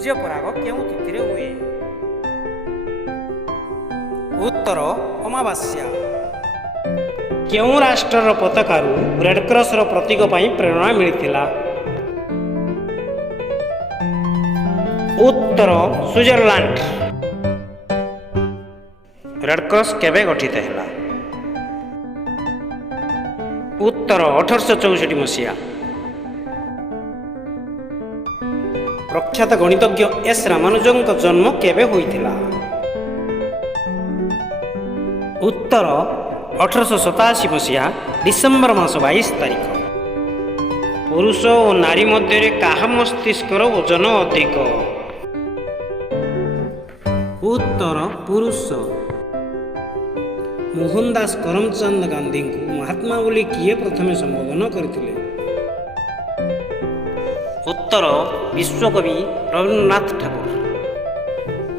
ସୂର୍ଯ୍ୟପରାଗ କେଉଁ ତିଥିରେ ହୁଏ? ଉତ୍ତର ଅମାବାସ୍ୟା। କେଉଁ ରାଷ୍ଟ୍ରର ପତାକାରୁ ରେଡ୍କ୍ରସର ପ୍ରତୀକ ପାଇଁ ପ୍ରେରଣା ମିଳିଥିଲା? ଉତ୍ତର ସୁଇଜରଲ୍ୟାଣ୍ଡ। ରେଡ୍କ୍ରସ କେବେ ଗଠିତ ହେଲା? ଉତ୍ତର 1864 ମସିହା। ପ୍ରଖ୍ୟାତ ଗଣିତଜ୍ଞ ଏସ୍ ରାମାନୁଜଙ୍କ ଜନ୍ମ କେବେ ହୋଇଥିଲା? ଉତ୍ତର 1887 ମସିହା ଡିସେମ୍ବର ମାସ 22 ତାରିଖ। ପୁରୁଷ ଓ ନାରୀ ମଧ୍ୟରେ କାହା ମସ୍ତିଷ୍କର ଓଜନ ଅଧିକ? ଉତ୍ତର ପୁରୁଷ। ମୋହନ ଦାସ କରମଚାନ୍ଦ ଗାନ୍ଧୀଙ୍କୁ ମହାତ୍ମା ବୋଲି କିଏ ପ୍ରଥମେ ସମ୍ବୋଧନ କରିଥିଲେ? ଉତ୍ତର ବିଶ୍ୱକବି ରବୀନ୍ଦ୍ରନାଥ ଠାକୁର।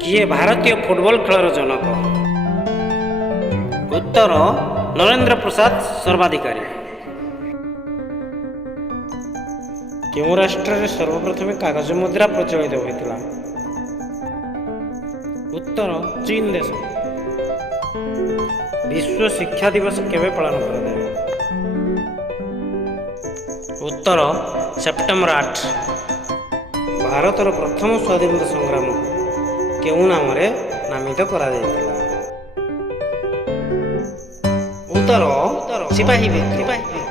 କିଏ ଭାରତୀୟ ଫୁଟବଲ ଖେଳର ଜନକ? ଉତ୍ତର ନରେନ୍ଦ୍ର ପ୍ରସାଦ ସର୍ବାଧିକାରୀ। କେଉଁ ରାଷ୍ଟ୍ରରେ ସର୍ବପ୍ରଥମେ କାଗଜ ମୁଦ୍ରା ପ୍ରଚଳିତ ହୋଇଥିଲା? ଉତ୍ତର ଚୀନ ଦେଶ। ବିଶ୍ୱ ଶିକ୍ଷା ଦିବସ କେବେ ପାଳନ କରାଯାଏ? ଉତ୍ତର ସେପ୍ଟେମ୍ବର 8। ଭାରତର ପ୍ରଥମ ସ୍ୱାଧୀନତା ସଂଗ୍ରାମ କେଉଁ ନାମରେ ନାମିତ କରାଯାଇଥିଲା? ଉତ୍ତର ସିପାହୀ ବିଦ୍ରୋହ।